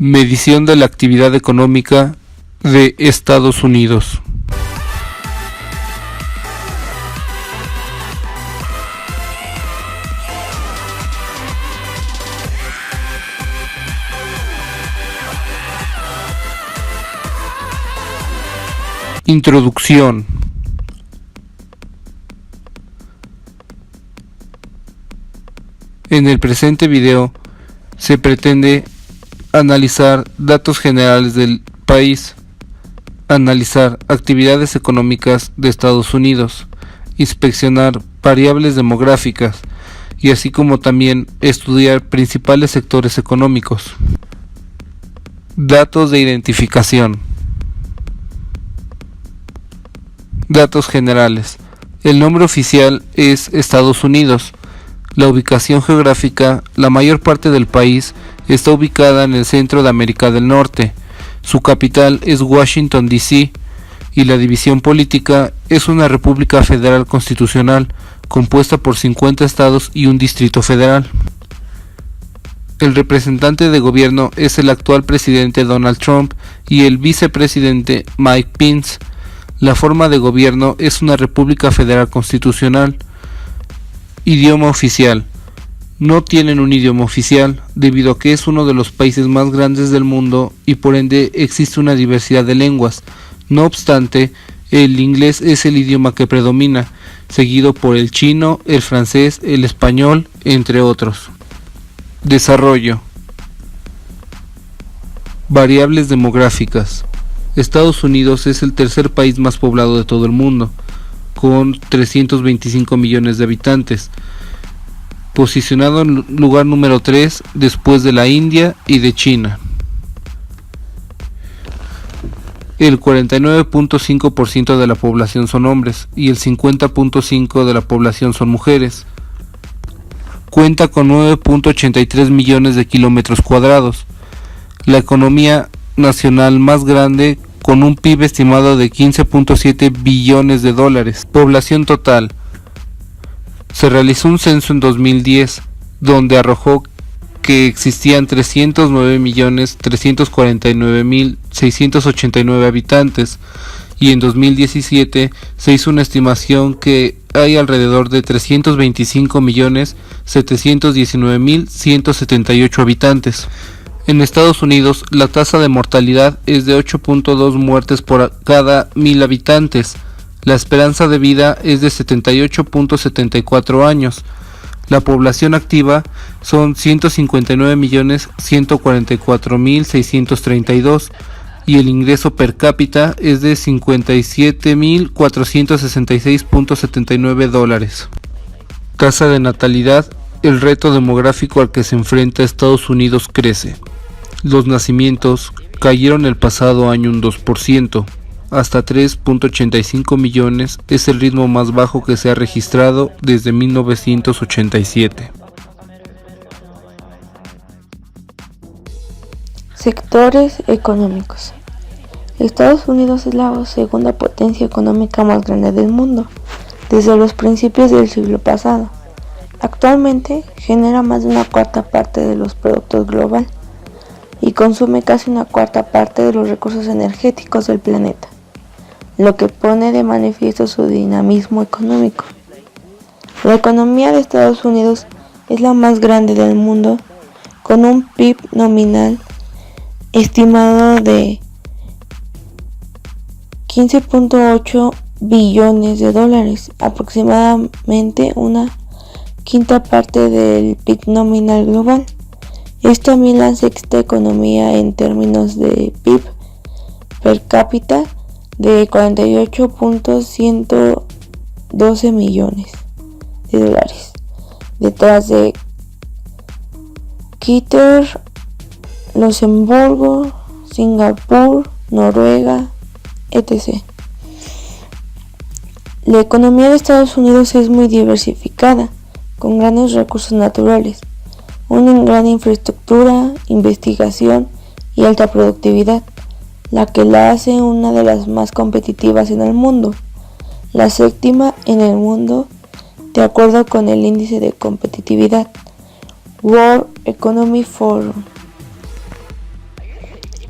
Medición de la actividad económica de Estados Unidos. Introducción. En el presente video se pretende analizar datos generales del país, analizar actividades económicas de Estados Unidos, inspeccionar variables demográficas y así como también estudiar principales sectores económicos. Datos de identificación. Datos generales. El nombre oficial es Estados Unidos. La ubicación geográfica, la mayor parte del país está ubicada en el centro de América del Norte. Su capital es Washington, D.C. y la división política es una república federal constitucional compuesta por 50 estados y un distrito federal. El representante de gobierno es el actual presidente Donald Trump y el vicepresidente Mike Pence. La forma de gobierno es una república federal constitucional. Idioma oficial. No tienen un idioma oficial, debido a que es uno de los países más grandes del mundo y por ende existe una diversidad de lenguas. No obstante, el inglés es el idioma que predomina, seguido por el chino, el francés, el español, entre otros. Desarrollo. Variables demográficas. Estados Unidos es el tercer país más poblado de todo el mundo, con 325 millones de habitantes, posicionado en lugar número 3 después de la India y de China. El 49.5% de la población son hombres y el 50.5% de la población son mujeres. Cuenta con 9.83 millones de kilómetros cuadrados. La economía nacional más grande con un PIB estimado de 15.7 billones de dólares. Población total. Se realizó un censo en 2010, donde arrojó que existían 309.349.689 habitantes, y en 2017 se hizo una estimación que hay alrededor de 325.719.178 habitantes. En Estados Unidos, la tasa de mortalidad es de 8.2 muertes por cada 1000 habitantes. La esperanza de vida es de 78.74 años. La población activa son 159.144.632 y el ingreso per cápita es de 57.466.79 dólares. Tasa de natalidad. El reto demográfico al que se enfrenta Estados Unidos crece. Los nacimientos cayeron el pasado año un 2%, hasta 3.85 millones es el ritmo más bajo que se ha registrado desde 1987. Sectores económicos. Estados Unidos es la segunda potencia económica más grande del mundo, desde los principios del siglo pasado. Actualmente genera más de una cuarta parte de los productos global y consume casi una cuarta parte de los recursos energéticos del planeta, lo que pone de manifiesto su dinamismo económico. La economía de Estados Unidos es la más grande del mundo, con un PIB nominal estimado de 15.8 billones de dólares, aproximadamente una quinta parte del PIB nominal global. Es también la sexta economía en términos de PIB per cápita de 48.112 millones de dólares, detrás de Qatar, Luxemburgo, Singapur, Noruega, etc. La economía de Estados Unidos es muy diversificada, con grandes recursos naturales, una gran infraestructura, investigación y alta productividad, la que la hace una de las más competitivas en el mundo, la séptima en el mundo de acuerdo con el índice de competitividad World Economic Forum.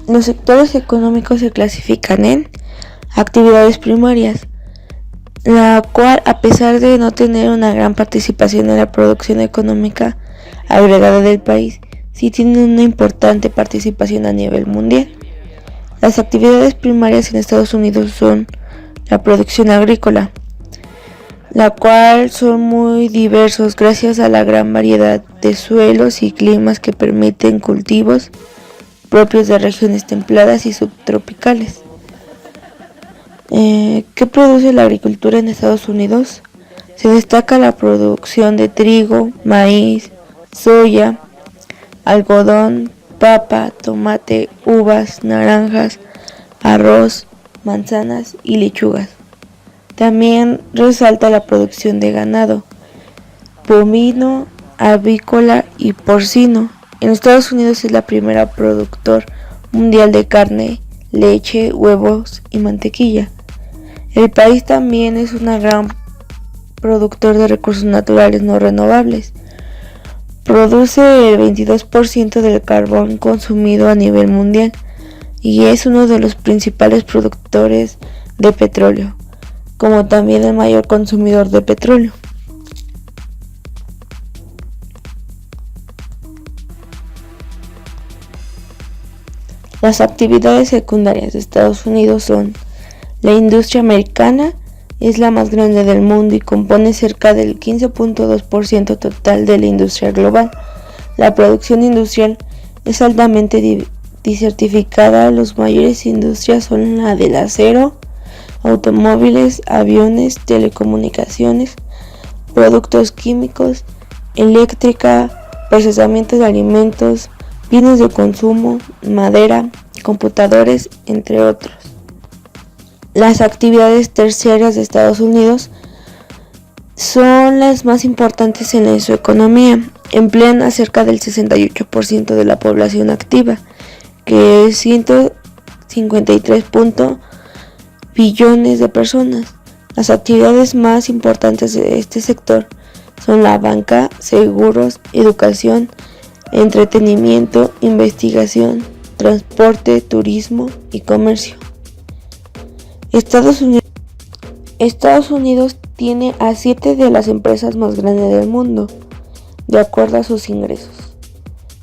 Los sectores económicos se clasifican en actividades primarias, la cual, a pesar de no tener una gran participación en la producción económica agregada del país, sí tiene una importante participación a nivel mundial. Las actividades primarias en Estados Unidos son la producción agrícola, la cual son muy diversos gracias a la gran variedad de suelos y climas que permiten cultivos propios de regiones templadas y subtropicales. ¿Qué produce la agricultura en Estados Unidos? Se destaca la producción de trigo, maíz, soya, algodón, papa, tomate, uvas, naranjas, arroz, manzanas y lechugas. También resalta la producción de ganado, bovino, avícola y porcino. En Estados Unidos es la primera productor mundial de carne, leche, huevos y mantequilla. El país también es un gran productor de recursos naturales no renovables. Produce el 22% del carbón consumido a nivel mundial y es uno de los principales productores de petróleo, como también el mayor consumidor de petróleo. Las actividades secundarias de Estados Unidos son: la industria americana es la más grande del mundo y compone cerca del 15.2% total de la industria global. La producción industrial es altamente diversificada. Las mayores industrias son la del acero, automóviles, aviones, telecomunicaciones, productos químicos, eléctrica, procesamiento de alimentos, bienes de consumo, madera, computadores, entre otros. Las actividades terciarias de Estados Unidos son las más importantes en su economía. Emplean a cerca del 68% de la población activa, que es 153 billones de personas. Las actividades más importantes de este sector son la banca, seguros, educación, entretenimiento, investigación, transporte, turismo y comercio. Estados Unidos tiene a 7 de las empresas más grandes del mundo, de acuerdo a sus ingresos,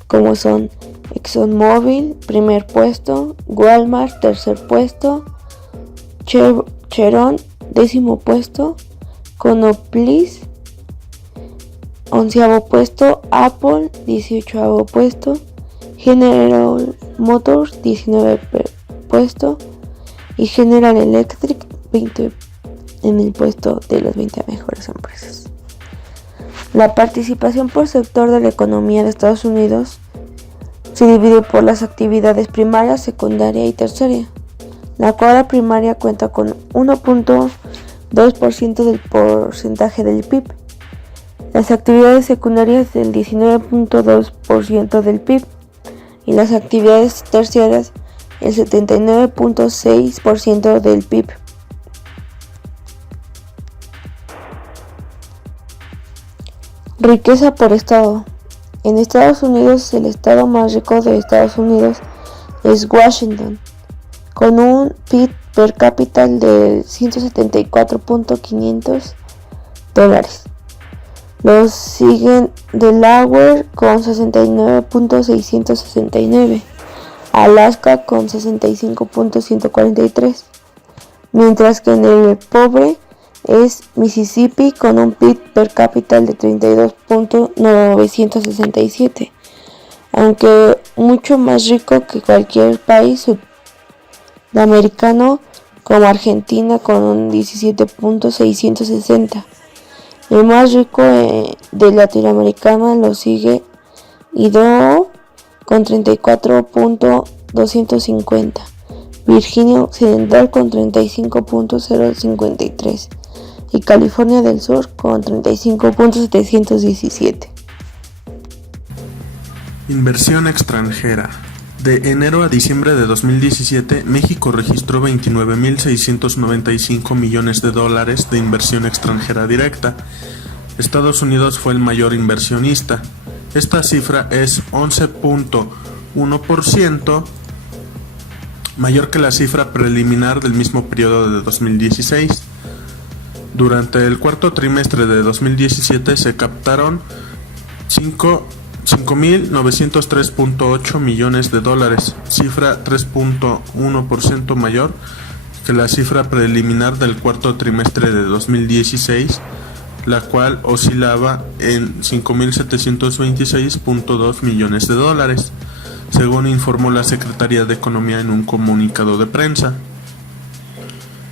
como son ExxonMobil, primer puesto, Walmart, tercer puesto, Chevron, 10º puesto, Conoplis, 11º puesto, Apple, 18º puesto, General Motors, 19 puesto, y General Electric, 20 en el puesto de las 20 mejores empresas. La participación por sector de la economía de Estados Unidos se divide por las actividades primaria, secundaria y terciaria. La cuadra primaria cuenta con 1.2% del porcentaje del PIB. Las actividades secundarias del 19.2% del PIB y las actividades terciarias el 79.6% del PIB. Riqueza por estado. En Estados Unidos, el estado más rico de Estados Unidos es Washington, con un PIB per cápita de $174.500. Los siguen Delaware con 69.669, Alaska con 65.143, mientras que en el pobre es Mississippi con un PIB per cápita de 32.967, aunque mucho más rico que cualquier país sudamericano, como Argentina con un 17.660. El más rico de Latinoamérica lo sigue Idaho con 34.250, Virginia Occidental con 35.053 y California del Sur con 35.717. Inversión extranjera. De enero a diciembre de 2017, México registró 29.695 millones de dólares de inversión extranjera directa. Estados Unidos fue el mayor inversionista. Esta cifra es 11.1% mayor que la cifra preliminar del mismo periodo de 2016. Durante el cuarto trimestre de 2017 se captaron 5.903.8 millones de dólares, cifra 3.1% mayor que la cifra preliminar del cuarto trimestre de 2016, la cual oscilaba en 5.726.2 millones de dólares, según informó la Secretaría de Economía en un comunicado de prensa.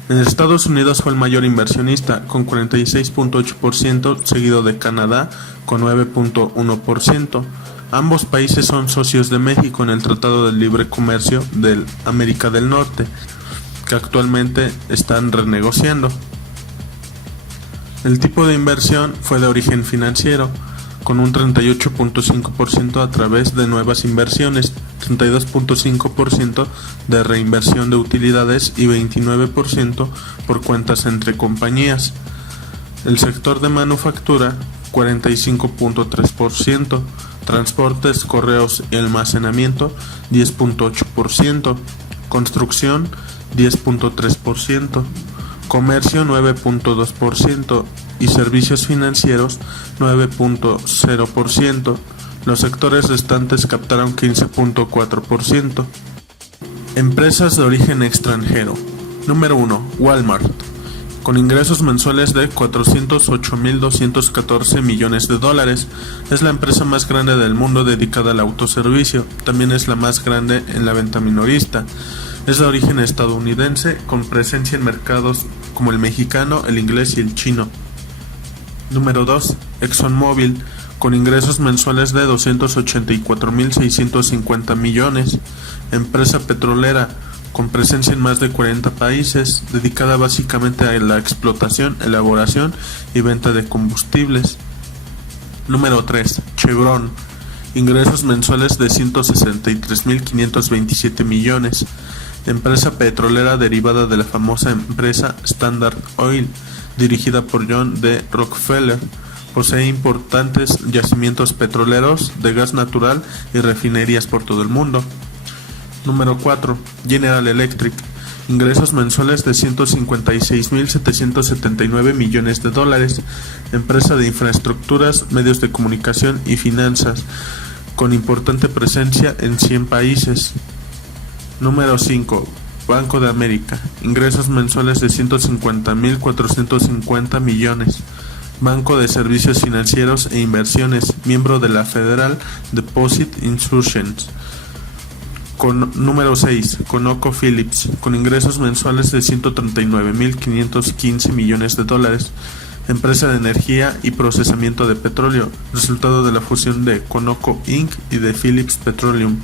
En Estados Unidos fue el mayor inversionista, con 46.8%, seguido de Canadá, con 9.1%. Ambos países son socios de México en el Tratado de Libre Comercio de América del Norte, que actualmente están renegociando. El tipo de inversión fue de origen financiero, con un 38.5% a través de nuevas inversiones, 32.5% de reinversión de utilidades y 29% por cuentas entre compañías. El sector de manufactura, 45.3%, transportes, correos y almacenamiento, 10.8%, construcción, 10.3%, comercio, 9.2%, y servicios financieros 9.0%. Los sectores restantes captaron 15.4%. Empresas de origen extranjero. Número 1. Walmart, con ingresos mensuales de 408.214 millones de dólares. Es la empresa más grande del mundo dedicada al autoservicio. También es la más grande en la venta minorista. Es de origen estadounidense, con presencia en mercados como el mexicano, el inglés y el chino. Número 2. ExxonMobil, con ingresos mensuales de 284.650 millones. Empresa petrolera, con presencia en más de 40 países, dedicada básicamente a la explotación, elaboración y venta de combustibles. Número 3. Chevron, ingresos mensuales de 163.527 millones. Empresa petrolera derivada de la famosa empresa Standard Oil, dirigida por John D. Rockefeller. Posee importantes yacimientos petroleros de gas natural y refinerías por todo el mundo. Número 4. General Electric, ingresos mensuales de 156.779 millones de dólares. Empresa de infraestructuras, medios de comunicación y finanzas, con importante presencia en 100 países. Número 5. Banco de América, ingresos mensuales de 150.450 millones. Banco de Servicios Financieros e Inversiones, miembro de la Federal Deposit Insurance. Número 6. ConocoPhillips, con ingresos mensuales de 139.515 millones de dólares. Empresa de energía y procesamiento de petróleo, resultado de la fusión de Conoco Inc. y de Phillips Petroleum.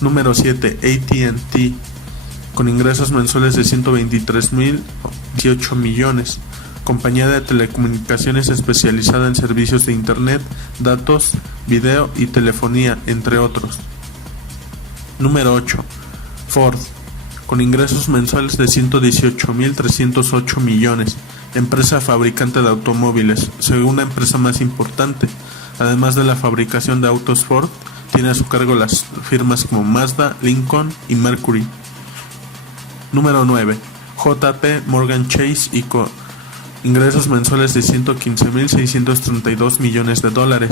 Número 7. AT&T, con ingresos mensuales de 123.018 millones. Compañía de telecomunicaciones especializada en servicios de internet, datos, video y telefonía, entre otros. Número 8. Ford, con ingresos mensuales de 118.308 millones. Empresa fabricante de automóviles, segunda empresa más importante. Además de la fabricación de autos Ford, tiene a su cargo las firmas como Mazda, Lincoln y Mercury. Número 9. JP Morgan Chase & Co. Ingresos mensuales de 115.632 millones de dólares.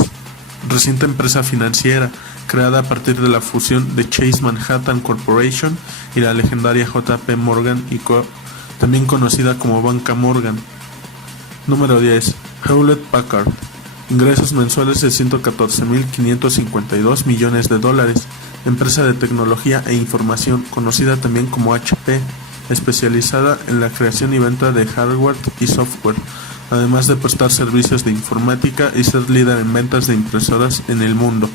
Reciente empresa financiera, creada a partir de la fusión de Chase Manhattan Corporation y la legendaria JP Morgan & Co., también conocida como Banca Morgan. Número 10. Hewlett Packard, ingresos mensuales de 114.552 millones de dólares. Empresa de tecnología e información, conocida también como HP, especializada en la creación y venta de hardware y software, además de prestar servicios de informática y ser líder en ventas de impresoras en el mundo.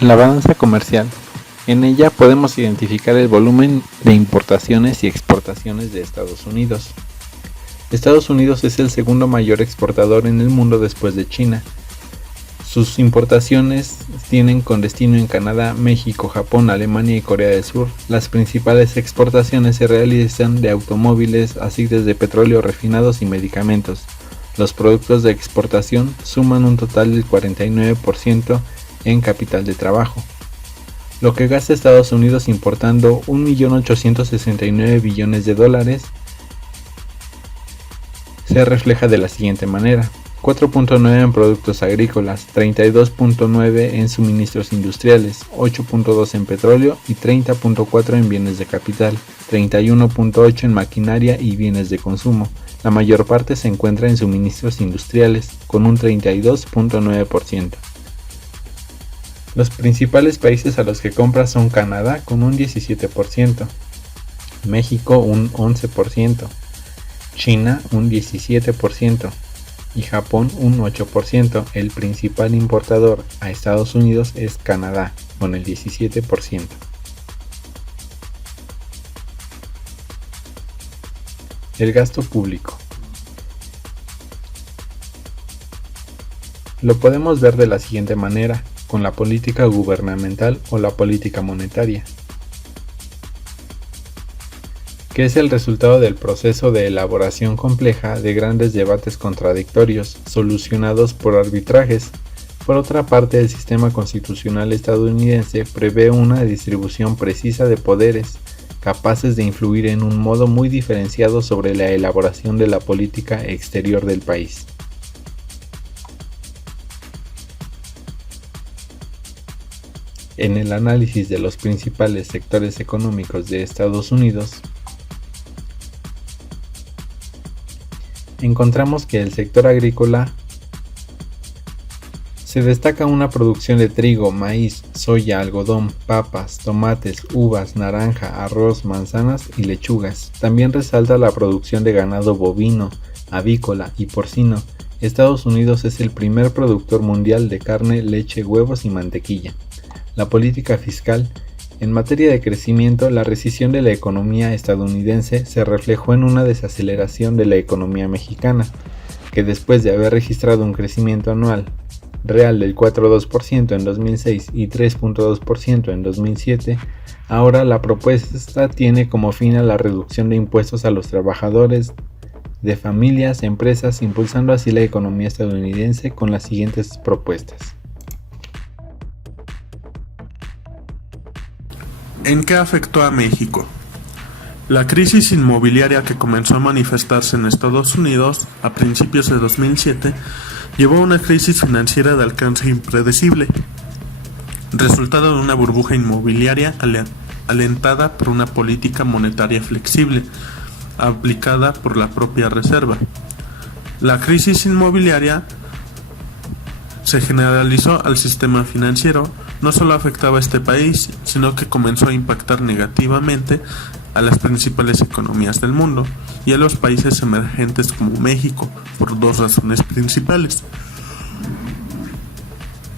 La balanza comercial. En ella podemos identificar el volumen de importaciones y exportaciones de Estados Unidos. Estados Unidos es el segundo mayor exportador en el mundo después de China. Sus importaciones tienen con destino en Canadá, México, Japón, Alemania y Corea del Sur. Las principales exportaciones se realizan de automóviles, aceites de petróleo refinados y medicamentos. Los productos de exportación suman un total del 49% en capital de trabajo. Lo que gasta Estados Unidos importando 1.869 billones de dólares se refleja de la siguiente manera: 4.9 en productos agrícolas, 32.9 en suministros industriales, 8.2 en petróleo y 30.4 en bienes de capital, 31.8 en maquinaria y bienes de consumo. La mayor parte se encuentra en suministros industriales, con un 32.9%. Los principales países a los que compra son Canadá con un 17%, México un 11%, China un 17%, y Japón un 8%. El principal importador a Estados Unidos es Canadá, con el 17%. El gasto público. Lo podemos ver de la siguiente manera, con la política gubernamental o la política monetaria, que es el resultado del proceso de elaboración compleja de grandes debates contradictorios, solucionados por arbitrajes. Por otra parte, el sistema constitucional estadounidense prevé una distribución precisa de poderes, capaces de influir en un modo muy diferenciado sobre la elaboración de la política exterior del país. En el análisis de los principales sectores económicos de Estados Unidos, encontramos que el sector agrícola se destaca una producción de trigo, maíz, soya, algodón, papas, tomates, uvas, naranja, arroz, manzanas y lechugas. También resalta la producción de ganado bovino, avícola y porcino. Estados Unidos es el primer productor mundial de carne, leche, huevos y mantequilla. La política fiscal. En materia de crecimiento, la recesión de la economía estadounidense se reflejó en una desaceleración de la economía mexicana, que después de haber registrado un crecimiento anual real del 4.2% en 2006 y 3.2% en 2007, ahora la propuesta tiene como fin a la reducción de impuestos a los trabajadores de familias, empresas, impulsando así la economía estadounidense con las siguientes propuestas. ¿En qué afectó a México? La crisis inmobiliaria que comenzó a manifestarse en Estados Unidos a principios de 2007 llevó a una crisis financiera de alcance impredecible, resultado de una burbuja inmobiliaria alentada por una política monetaria flexible, aplicada por la propia Reserva. La crisis inmobiliaria se generalizó al sistema financiero. No solo afectaba a este país, sino que comenzó a impactar negativamente a las principales economías del mundo y a los países emergentes como México, por dos razones principales.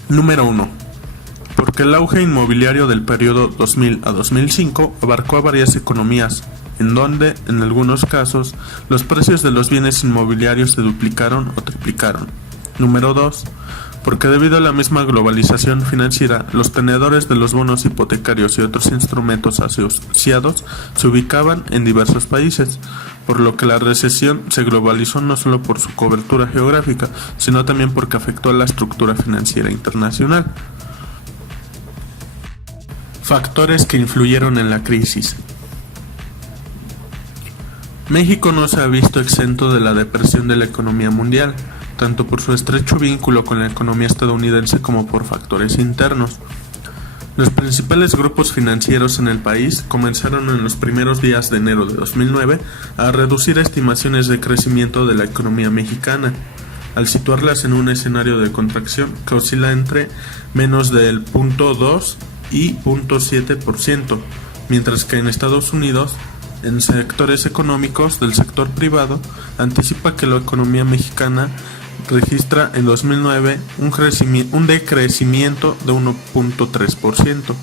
Número 1. Porque el auge inmobiliario del periodo 2000 a 2005 abarcó a varias economías, en donde, en algunos casos, los precios de los bienes inmobiliarios se duplicaron o triplicaron. Número 2. Porque debido a la misma globalización financiera, los tenedores de los bonos hipotecarios y otros instrumentos asociados se ubicaban en diversos países, por lo que la recesión se globalizó no solo por su cobertura geográfica, sino también porque afectó a la estructura financiera internacional. Factores que influyeron en la crisis. México no se ha visto exento de la depresión de la economía mundial, tanto por su estrecho vínculo con la economía estadounidense como por factores internos. Los principales grupos financieros en el país comenzaron en los primeros días de enero de 2009 a reducir estimaciones de crecimiento de la economía mexicana, al situarlas en un escenario de contracción que oscila entre menos del 0.2 y 0.7%, mientras que en Estados Unidos, en sectores económicos del sector privado, anticipa que la economía mexicana registra en 2009 un decrecimiento de 1.3%.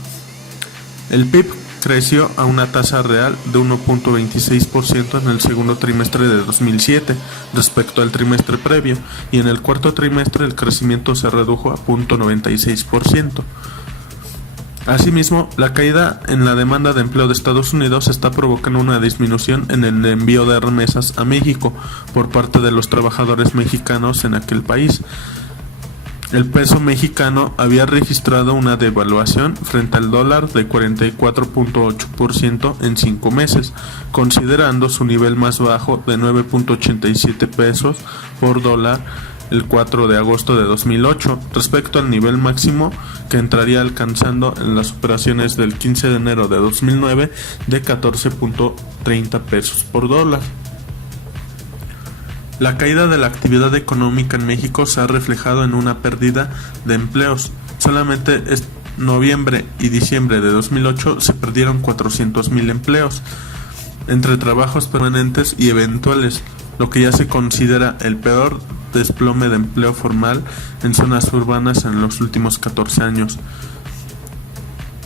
El PIB creció a una tasa real de 1.26% en el segundo trimestre de 2007 respecto al trimestre previo, y en el cuarto trimestre el crecimiento se redujo a 0.96%. Asimismo, la caída en la demanda de empleo de Estados Unidos está provocando una disminución en el envío de remesas a México por parte de los trabajadores mexicanos en aquel país, el peso mexicano había registrado una devaluación frente al dólar de 44.8% en 5 meses, considerando su nivel más bajo de 9.87 pesos por dólar el 4 de agosto de 2008, respecto al nivel máximo que entraría alcanzando en las operaciones del 15 de enero de 2009 de 14.30 pesos por dólar. La caída de la actividad económica en México se ha reflejado en una pérdida de empleos. Solamente en noviembre y diciembre de 2008 se perdieron 400,000 empleos entre trabajos permanentes y eventuales, lo que ya se considera el peor desplome de empleo formal en zonas urbanas en los últimos 14 años.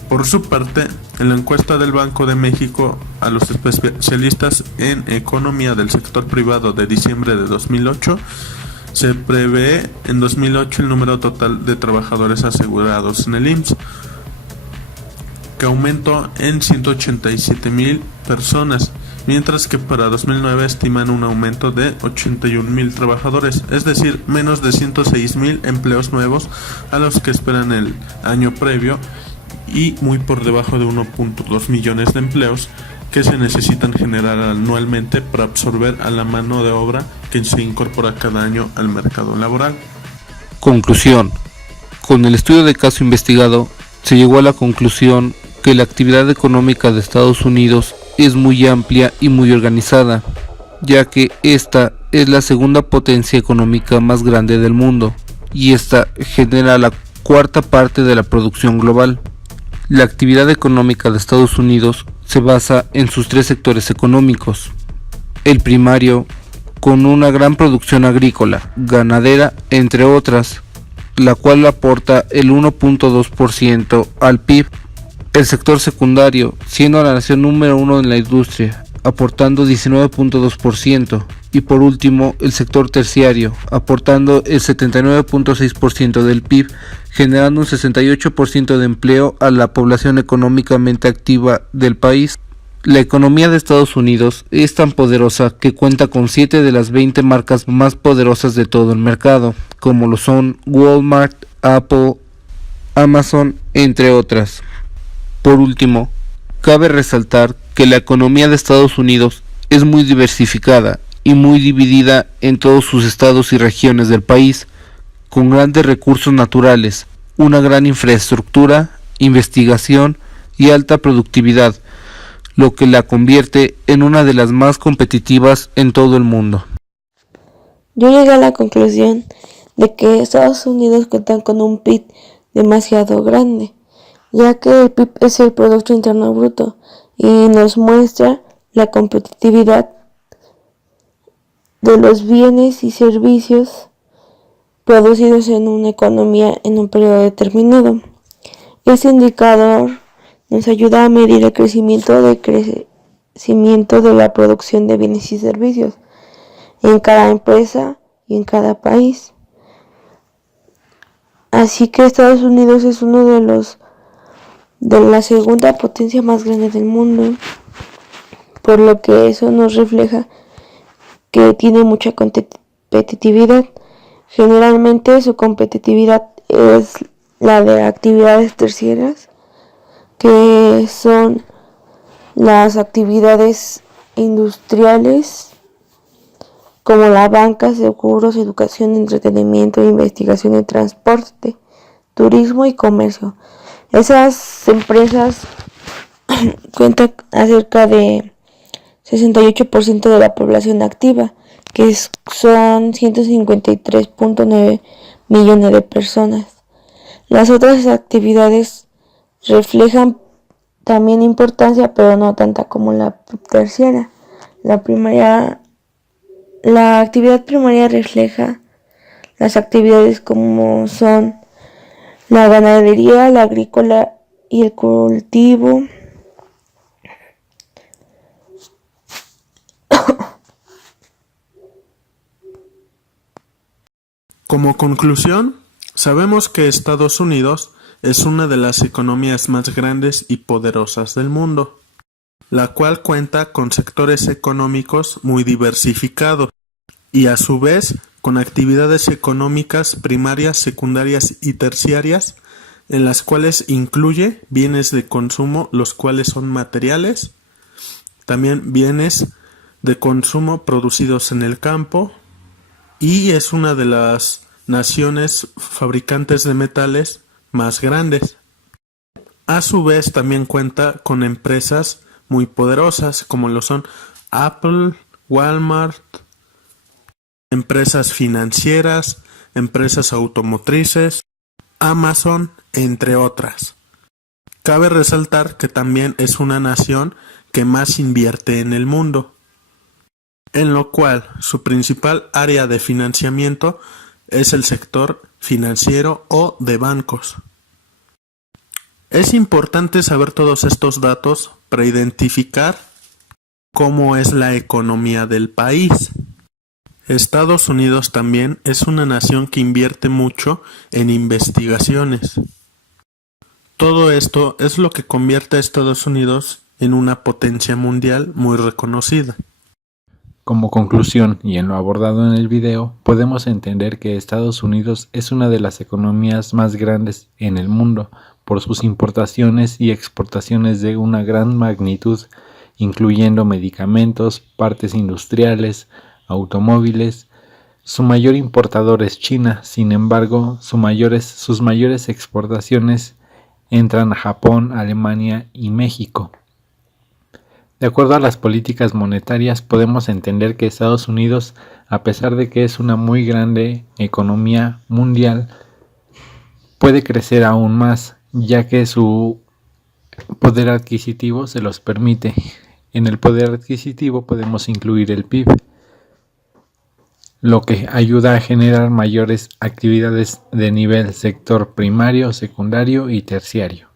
Por su parte, en la encuesta del Banco de México a los especialistas en economía del sector privado de diciembre de 2008, se prevé en 2008 el número total de trabajadores asegurados en el IMSS, que aumentó en 187,000 personas, mientras que para 2009 estiman un aumento de 81,000 trabajadores, es decir, menos de 106,000 empleos nuevos a los que esperan el año previo, y muy por debajo de 1.2 millones de empleos que se necesitan generar anualmente para absorber a la mano de obra que se incorpora cada año al mercado laboral. Conclusión. Con el estudio de caso investigado, se llegó a la conclusión que la actividad económica de Estados Unidos es muy amplia y muy organizada, ya que esta es la segunda potencia económica más grande del mundo, y esta genera la cuarta parte de la producción global. La actividad económica de Estados Unidos se basa en sus 3 sectores económicos. El primario, con una gran producción agrícola, ganadera, entre otras, la cual aporta el 1.2% al PIB. El sector secundario, siendo la nación número 1 en la industria, aportando 19.2%, y por último el sector terciario, aportando el 79.6% del PIB, generando un 68% de empleo a la población económicamente activa del país. La economía de Estados Unidos es tan poderosa que cuenta con 7 de las 20 marcas más poderosas de todo el mercado, como lo son Walmart, Apple, Amazon, entre otras. Por último, cabe resaltar que la economía de Estados Unidos es muy diversificada y muy dividida en todos sus estados y regiones del país, con grandes recursos naturales, una gran infraestructura, investigación y alta productividad, lo que la convierte en una de las más competitivas en todo el mundo. Yo llegué a la conclusión de que Estados Unidos cuenta con un PIB demasiado grande, ya que el PIB es el Producto Interno Bruto y nos muestra la competitividad de los bienes y servicios producidos en una economía en un periodo determinado. Este indicador nos ayuda a medir el crecimiento de la producción de bienes y servicios en cada empresa y en cada país. Así que Estados Unidos es uno de la segunda potencia más grande del mundo, por lo que eso nos refleja que tiene mucha competitividad. Generalmente su competitividad es la de actividades terciarias, que son las actividades industriales como la banca, seguros, educación, entretenimiento, investigación y transporte, turismo y comercio. Esas empresas cuentan acerca de 68% de la población activa, que son 153.9 millones de personas. Las otras actividades reflejan también importancia, pero no tanta como la terciaria. La actividad primaria refleja las actividades como son la ganadería, la agrícola y el cultivo. Como conclusión, sabemos que Estados Unidos es una de las economías más grandes y poderosas del mundo, la cual cuenta con sectores económicos muy diversificados y a su vez con actividades económicas primarias, secundarias y terciarias, en las cuales incluye bienes de consumo, los cuales son materiales, también bienes de consumo producidos en el campo, y es una de las naciones fabricantes de metales más grandes. A su vez también cuenta con empresas muy poderosas como lo son Apple, Walmart, empresas financieras, empresas automotrices, Amazon, entre otras. Cabe resaltar que también es una nación que más invierte en el mundo, en lo cual su principal área de financiamiento es el sector financiero o de bancos. Es importante saber todos estos datos para identificar cómo es la economía del país. Estados Unidos también es una nación que invierte mucho en investigaciones. Todo esto es lo que convierte a Estados Unidos en una potencia mundial muy reconocida. Como conclusión, y en lo abordado en el video, podemos entender que Estados Unidos es una de las economías más grandes en el mundo por sus importaciones y exportaciones de una gran magnitud, incluyendo medicamentos, partes industriales, automóviles. Su mayor importador es China, sin embargo, sus mayores exportaciones entran a Japón, Alemania y México. De acuerdo a las políticas monetarias, podemos entender que Estados Unidos, a pesar de que es una muy grande economía mundial, puede crecer aún más, ya que su poder adquisitivo se los permite. En el poder adquisitivo podemos incluir el PIB, lo que ayuda a generar mayores actividades de nivel sector primario, secundario y terciario.